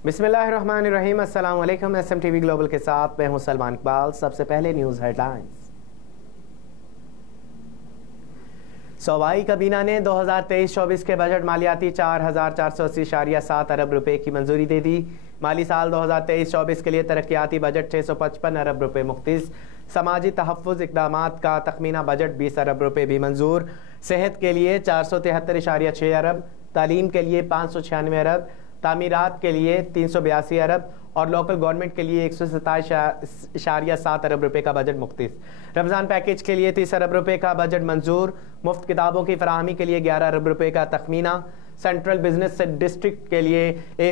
बिस्मिल्लाहिर्रहमानिर्रहीम। अस्सलाम वालेकुम। SMTV ग्लोबल के साथ मैं हूं सलमान इकबाल। सबसे पहले न्यूज़ हेडलाइंस। सूबाई काबीना ने 2023-24 के बजट मालियाती 4,480.7 अरब रुपए की मंजूरी दे दी। माली साल 2023-24 के लिए तरक्याती बजट 655 अरब रुपए मुख्तिस। समाजी तहफ़्फ़ुज़ इक़दामात का तखमीना बजट 20 अरब रुपए भी मंजूर। सेहत के लिए 473.6 अरब, तालीम के लिए 596 अरब, तामीरात के लिए 382 अरब और लोकल गवर्नमेंट के लिए 127.7 अरब रुपए का बजट मुख्तिस। रमज़ान पैकेज के लिए 30 अरब रुपए का बजट मंजूर। मुफ्त किताबों की फराहमी के लिए 11 अरब रुपए का तखमीना। सेंट्रल बिजनेस डिस्ट्रिक्ट के लिए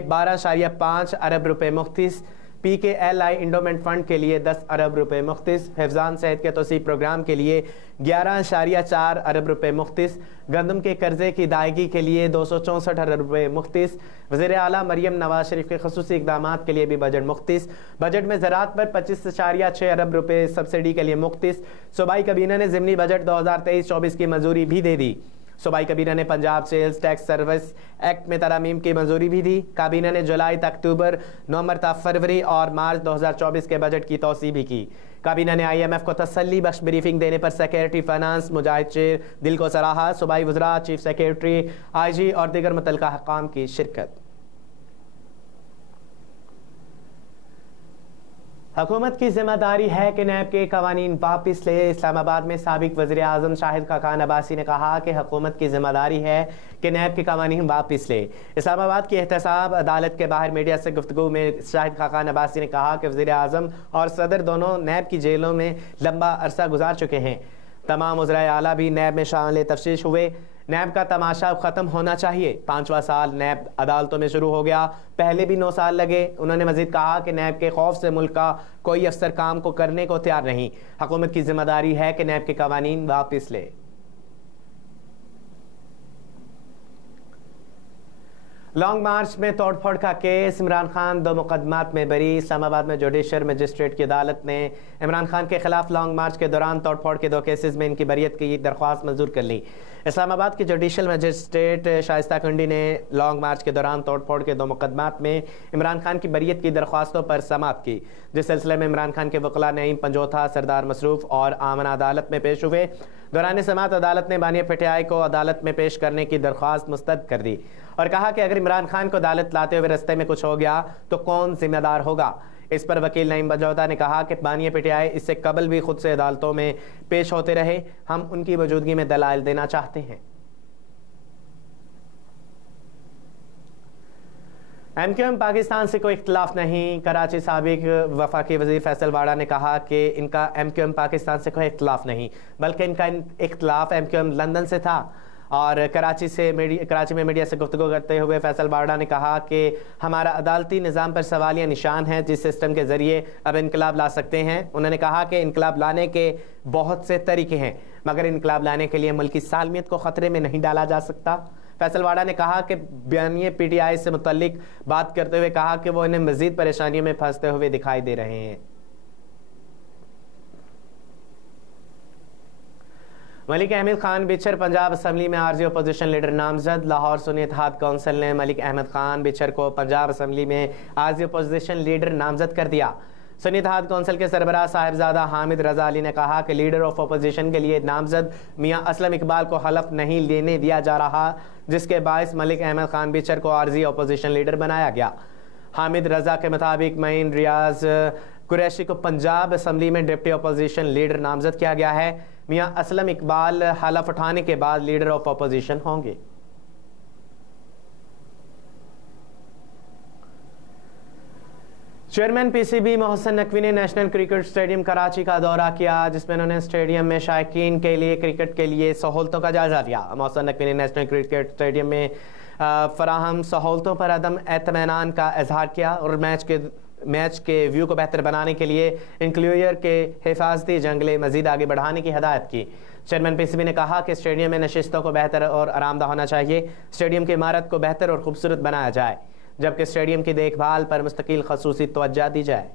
12.5 अरब रुपए मुख्तिस। PKLI इंडोमेंट फ़ंड के लिए 10 अरब रुपए मुख्तिस। हिफ़्ज़ान सेहत के तोसी प्रोग्राम के लिए 11.4 अरब रुपए मुख्तिस। गंदम के कर्जे की अदायगी के लिए 264 अरब रुपए मुख्तिस। वज़ीर आला मरियम नवाज शरीफ के खसूसी इक़दामात के लिए भी बजट मुख्तिस। बजट में ज़राअत पर 25.6 अरब रुपए सब्सिडी के लिए मुख्तिस। सूबाई काबीना ने ज़िमनी बजट 2023-24 की मंजूरी भी दे दी। सूबाई काबीना ने Punjab sales tax service act में तरमीम की मंजूरी भी दी। काबीना ने जुलाई तक अक्टूबर, नवंबर तक फरवरी और मार्च 2024 के बजट की तौसी भी की। काबीना ने IMF को तसल्ली बख्श ब्रीफिंग देने पर सेक्रेटरी फाइनेंस मुजाहिद शेर दिल को सराहा। सूबाई वज़रा, चीफ सेक्रेटरी, IG और दीगर मुतल्लिका हकाम की शिरकत। हुकूमत की जिम्मेदारी है कि नैब के कवानीन वापस ले। इस्लामाबाद में साबिक वज़ीर आज़म शाहिद खाकान अब्बासी ने कहा कि हुकूमत की जिम्मेदारी है कि नैब के कवानीन वापस ले। इस्लामाबाद की एहतसाब अदालत के बाहर मीडिया से गुफ्तगू में शाहिद खाकान अब्बासी ने कहा कि वज़ीर आज़म और सदर दोनों नैब की जेलों में लंबा अरसा गुजार चुके हैं। तमाम वज़राए आला भी नैब में शामिल तफ्तीश हुए। नैब का तमाशा ख़त्म होना चाहिए। 5वां साल नैब अदालतों में शुरू हो गया, पहले भी 9 साल लगे। उन्होंने मज़ीद कहा कि नैब के खौफ से मुल्क का कोई अफसर काम को करने को तैयार नहीं। हुकूमत की जिम्मेदारी है कि नैब के कवानीन वापस ले। लॉन्ग मार्च में तोड़फोड़ का केस, इमरान खान 2 मुकदमात में बरी। इस्लामाबाद में जुडिशल मजिस्ट्रेट की अदालत ने इमरान खान के खिलाफ लॉन्ग मार्च के दौरान तोड़फोड़ के 2 केसेस में इनकी बरियत की दरख्वास्त मंजूर कर ली। इस्लामाबाद की जुडिशल मजिस्ट्रेट शाइस्ता कुंडी ने लॉन्ग मार्च के दौरान तोड़फोड़ के 2 मुकदमात में इमरान खान की बरियत की दरख्वास्तों पर समाअत की, जिस सिलसिले में इमरान खान के वकला नईम पंजोथा, सरदार मसरूफ और आमना अदालत में पेश हुए। दौरान समाअत अदालत ने बानिया पटियाला को अदालत में पेश करने की दरख्वास्त मुस्तरद कर दी और कहा कि अगर इमरान खान को अदालत लाते हुए रस्ते में कुछ हो गया तो कौन जिम्मेदार होगा। इस पर वकील नईम पंजोथा ने कहा कि बानिया पटियाला इससे कबल भी खुद से अदालतों में पेश होते रहे, हम उनकी मौजूदगी में दलाइल देना चाहते हैं। MQM पाकिस्तान से कोई इख्तिलाफ नहीं। कराची साबिक वफाकी वज़ीर फैसल वाड़ा ने कहा कि इनका MQM पाकिस्तान से कोई इख्तिलाफ नहीं, बल्कि इनका इख्तिलाफ MQM लंदन से था। और कराची में मीडिया से गुफ्तगू करते हुए फैसल वाड़ा ने कहा कि हमारा अदालती निज़ाम पर सवालिया निशान है, जिस सिस्टम के ज़रिए अब इनकलाब ला सकते हैं। उन्होंने कहा कि इनकलाब लाने के बहुत से तरीके हैं, मगर इनकलाब लाने के लिए मुल्क की सालमियत को ख़तरे में नहीं डाला जा सकता। फैसल वाड़ा ने कहा कि बयानिए PTI से मुतल्लिक बात करते हुए कहा कि वो इन्हें मज़ीद परेशानियों में फंसते हुए दिखाई दे रहे हैं। मलिक अहमद खान बिचर पंजाब असम्बली में आर्जी अपोजिशन लीडर नामजद। लाहौर सुन्नी इत्तेहाद कौंसिल ने मलिक अहमद खान बिचर को पंजाब असम्बली में आर्जी अपोजिशन लीडर नामजद कर दिया। सुन्नी इत्तेहाद कौंसिल के सरबराह साहिबजादा हामिद रजा अली ने कहा कि लीडर ऑफ अपोजिशन के लिए नामजद मियां असलम इकबाल को हलफ नहीं लेने दिया जा रहा, जिसके बायस मलिक अहमद खान बिचर को आर्जी अपोजिशन लीडर बनाया गया। हामिद रजा के मुताबिक मईन रियाज कुरैशी को पंजाब असम्बली में डिप्टी अपोजिशन लीडर नामजद किया गया है। मियां असलम इकबाल हलफ उठाने के बाद लीडर ऑफ अपोजिशन होंगे। चेयरमैन PCB मोहसिन नकवी ने नेशनल क्रिकेट स्टेडियम कराची का दौरा किया, जिसमें उन्होंने स्टेडियम में शायकीन के लिए क्रिकेट के लिए सहूलतों का जायजा लिया। मोहसिन नकवी ने नेशनल क्रिकेट स्टेडियम में फराहम सहूलतों पर अदम एतमानान का इजहार किया और मैच के व्यू को बेहतर बनाने के लिए इंक्लूयर के हिफाजती जंगले मजीद आगे बढ़ाने की हदायत की। चेयरमैन PCB ने कहा कि स्टेडियम में नशिस्तों को बेहतर और आरामदा होना चाहिए। स्टेडियम की इमारत को बेहतर और खूबसूरत बनाया जाए, जबकि स्टेडियम की देखभाल पर मुस्तकिल खसूसी तवज्जो दी जाए।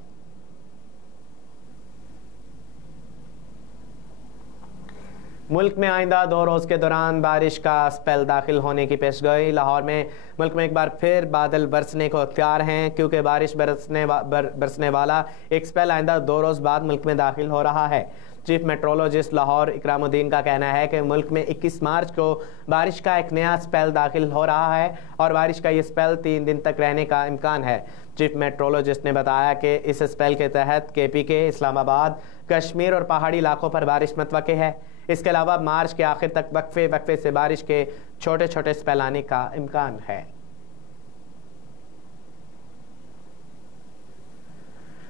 मुल्क में आइंदा 2 रोज़ के दौरान बारिश का स्पेल दाखिल होने की पेशगोई। लाहौर में मुल्क में एक बार फिर बादल बरसने को तैयार हैं, क्योंकि बारिश बरसने वाला एक स्पेल आइंदा 2 रोज़ बाद मुल्क में दाखिल हो रहा है। चीफ मेट्रोलॉजिस्ट लाहौर इकरामुद्दीन का कहना है कि मुल्क में 21 मार्च को बारिश का एक नया स्पेल दाखिल हो रहा है और बारिश का ये स्पेल 3 दिन तक रहने का इम्कान है। चीफ मेट्रोलॉजिस्ट ने बताया कि इस स्पेल के तहत KPK, इस्लामाबाद, कश्मीर और पहाड़ी इलाकों पर बारिश मुतवक्किल है। इसके अलावा मार्च के आखिर तक वक्फे से बारिश के छोटे छोटे स्पेल आने का इम्कान है।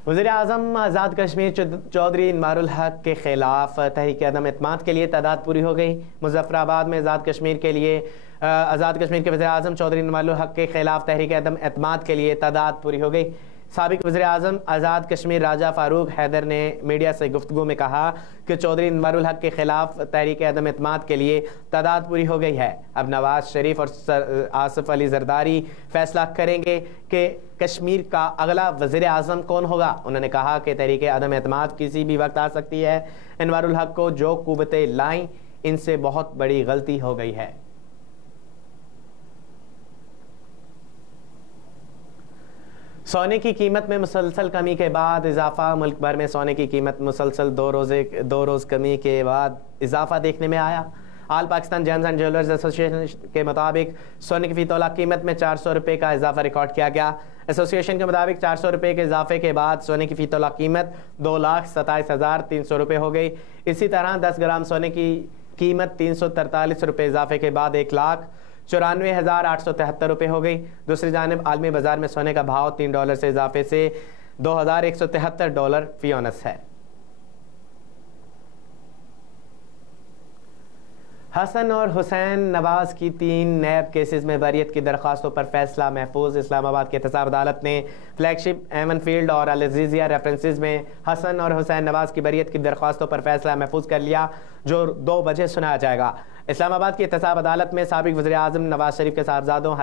वज़ीर-ए-आज़म आज़ाद कश्मीर चौधरी इनवारुल हक के खिलाफ तहरीक अदम एतमाद के लिए तादाद पूरी हो गई। मुजफ्फराबाद में आज़ाद कश्मीर के वज़ीर-ए-आज़म चौधरी इनवारुल हक के खिलाफ तहरीक अदम एतमाद के लिए तादाद पूरी हो गई। साबिक वज़ीर-ए-आज़म आज़ाद कश्मीर राजा फ़ारूक हैदर ने मीडिया से गुफ्तगू में कहा कि चौधरी इनवारुल हक के खिलाफ तहरीक अदम एतमाद के लिए तादाद पूरी हो गई है। अब नवाज शरीफ और आसिफ अली जरदारी फैसला करेंगे कि कश्मीर का अगला वज़ीर-ए-आज़म कौन होगा। उन्होंने कहा कि तहरीक अदम एतमाद किसी भी वक्त आ सकती है। इनवारुल हक को जो कुव्वतें लाई, इनसे बहुत बड़ी गलती हो गई है। सोने की कीमत में मुसलसल कमी के बाद इजाफा। मुल्क भर में सोने की कीमत मुसलसल दो रोज़ कमी के बाद इजाफा देखने में आया। All Pakistan gems and jewellers association के मुताबिक सोने की फी तोला कीमत में 400 रुपये का इजाफा रिकॉर्ड किया गया। एसोसिएशन के मुताबिक 400 रुपये के इजाफे के बाद सोने की फी तोला कीमत 2,27,300 रुपये हो गई। इसी तरह 10 ग्राम सोने की कीमत 343 रुपये इजाफे के बाद 1,94,873 रुपये हो गई। दूसरी जानिब आलमी बाजार में सोने का भाव $3 से इजाफे से $2,173 फी औनस है। हसन और हुसैन नवाज की 3 नैब केसेस में बरियत की दरख्वास्तों पर फैसला महफूज। इस्लामाबाद की एहतसाब अदालत ने फ्लैगशिप एमनफील्ड और अल अज़ीज़िया रेफरेंसेस में हसन और हुसैन नवाज की बरियत की दरख्वास्तों पर फैसला महफूज कर लिया, जो 2 बजे सुनाया जाएगा। इस्लामाबाद की एहतसाब अदालत में साबिक वज़ीर-ए-आज़म नवाज शरीफ के साहबजादों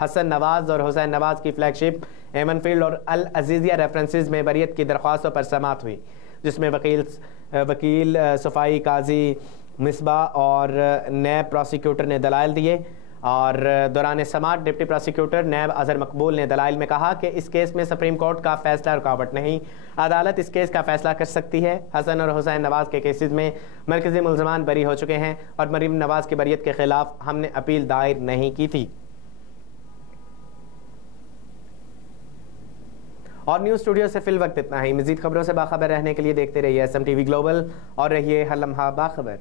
हसन नवाज और हुसैन नवाज की फ्लैगशिप एमनफील्ड और अल अज़ीज़िया रेफरेंसेस में बरियत की दरख्वास्तों पर समाअत हुई, जिसमें वकील सफाई काजी मिसबा और नैब प्रोसिक्यूटर ने दलाइल दिए। और दौरान समाअत डिप्टी प्रोसिक्यूटर नैब अजहर मकबूल ने दलाइल में कहा कि इस केस में सुप्रीम कोर्ट का फैसला रुकावट नहीं, अदालत इस केस का फैसला कर सकती है। हसन और हुसैन नवाज के केसेस में मरकजी मुल्ज़मान बरी हो चुके हैं और मरीम नवाज की बरियत के खिलाफ हमने अपील दायर नहीं की थी। और न्यूज़ स्टूडियो से फिल वक्त इतना ही। मज़ीद खबरों से बाखबर रहने के लिए देखते रहिए SMTV ग्लोबल और रहिए हर लम्हा बाखबर।